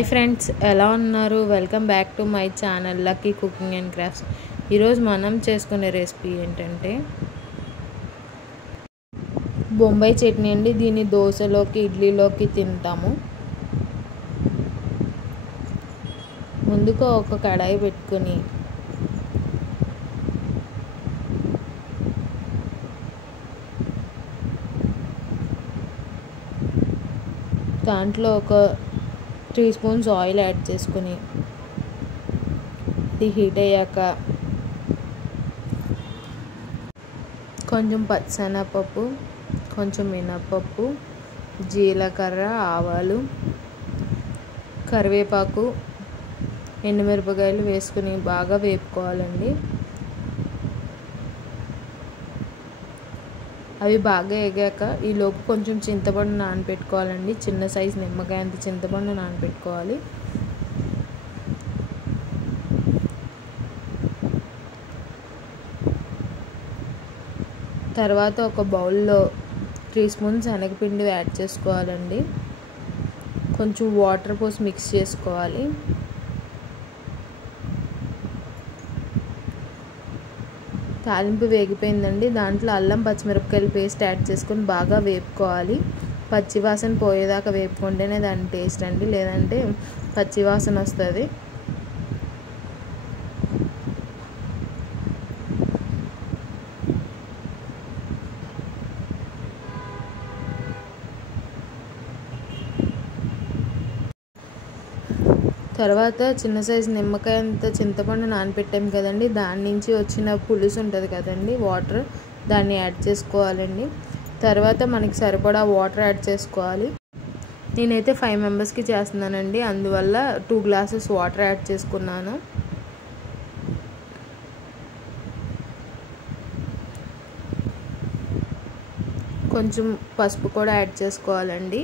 Hi friends, ఎలా ఉన్నారు? Welcome back to my channel lucky cooking and crafts. ఈరోజు మనం చేసుకునే రెసిపీ ఏంటంటే బొంబాయి చట్నీ అండి. దీన్ని దోశలోకి, ఇడ్లీలోకి తింటాము. ముందుగా ఒక కడాయి పెట్టుకొని దాంట్లో ఒక 3 స్పూన్స్ ఆయిల్ యాడ్ చేసుకొని ఇది హీట్ అయ్యాక కొంచెం పచ్చిశనగపప్పు, కొంచెం మినప్పప్పు, జీలకర్ర, ఆవాలు, కరివేపాకు, ఎండుమిరపకాయలు వేసుకుని బాగా వేపుకోవాలండి. అవి బాగా ఎగాక ఈలోపు కొంచెం చింతపండు నానబెట్టుకోవాలండి. చిన్న సైజు నిమ్మకాయ అంత చింతపండు నానబెట్టుకోవాలి. తర్వాత ఒక బౌల్లో 3 స్పూన్స్ శనగపిండి యాడ్ చేసుకోవాలండి. కొంచెం వాటర్ పోసి మిక్స్ చేసుకోవాలి. తాలింపు వేగిపోయిందండి. దాంట్లో అల్లం పచ్చిమిరపకాయల పేస్ట్ యాడ్ చేసుకొని బాగా వేపుకోవాలి. పచ్చివాసన పోయేదాకా వేపుకుంటేనే దాని టేస్ట్ అండి, లేదంటే పచ్చివాసన వస్తుంది. తర్వాత చిన్న సైజు నిమ్మకాయ అంత చింతపండు నానబెట్టాం కదండి, దాని నుంచి వచ్చిన పులుసు ఉంటుంది కదండి, వాటర్, దాన్ని యాడ్ చేసుకోవాలండి. తర్వాత మనకి సరిపడా వాటర్ యాడ్ చేసుకోవాలి. నేనైతే 5 మెంబర్స్కి చేస్తున్నానండి, అందువల్ల 2 గ్లాసెస్ వాటర్ యాడ్ చేసుకున్నాను. కొంచెం పసుపు కూడా యాడ్ చేసుకోవాలండి.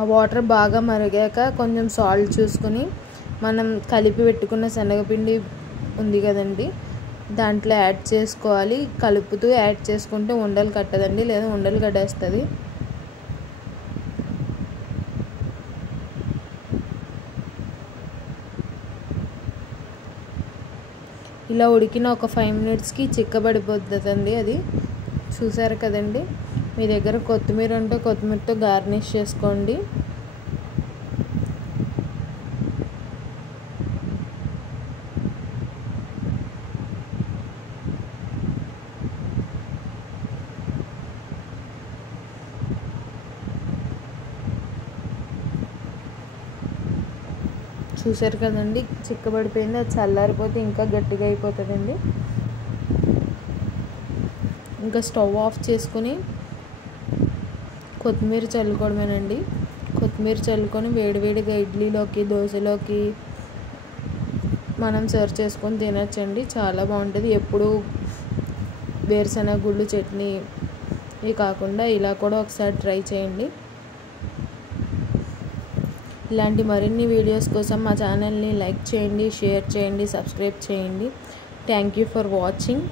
ఆ వాటర్ బాగా మరిగాక కొంచెం సాల్ట్ చూసుకొని మనం కలిపి పెట్టుకున్న శనగపిండి ఉంది కదండి, దాంట్లో యాడ్ చేసుకోవాలి. కలుపుతూ యాడ్ చేసుకుంటే ఉండలు కట్టదండి, లేదా ఉండలు కట్టేస్తుంది. ఇలా ఉడికిన ఒక 5 మినిట్స్కి చిక్కబడిపోతుందండి. అది చూసారు కదండి. మీ దగ్గర కొత్తిమీర ఉంటే కొత్తిమీరతో గార్నిష్ చేసుకోండి. చూసారు కదండి, చిక్కబడిపోయింది. అది చల్లారిపోతే ఇంకా గట్టిగా అయిపోతుందండి. ఇంకా స్టవ్ ఆఫ్ చేసుకుని కొత్తిమీర చల్లుకోవడమేనండి. కొత్తిమీర చల్లుకొని వేడివేడిగా ఇడ్లీలోకి, దోశలోకి మనం సర్వ్ చేసుకొని తినచ్చండి. చాలా బాగుంటుంది. ఎప్పుడు వేరుశనగ గుళ్ళు చట్నీ ఇవి కాకుండా ఇలా కూడా ఒకసారి ట్రై చేయండి. ఇలాంటి మరిన్ని వీడియోస్ కోసం మా ఛానల్ని లైక్ చేయండి, షేర్ చేయండి, సబ్స్క్రైబ్ చేయండి. Thank you for watching.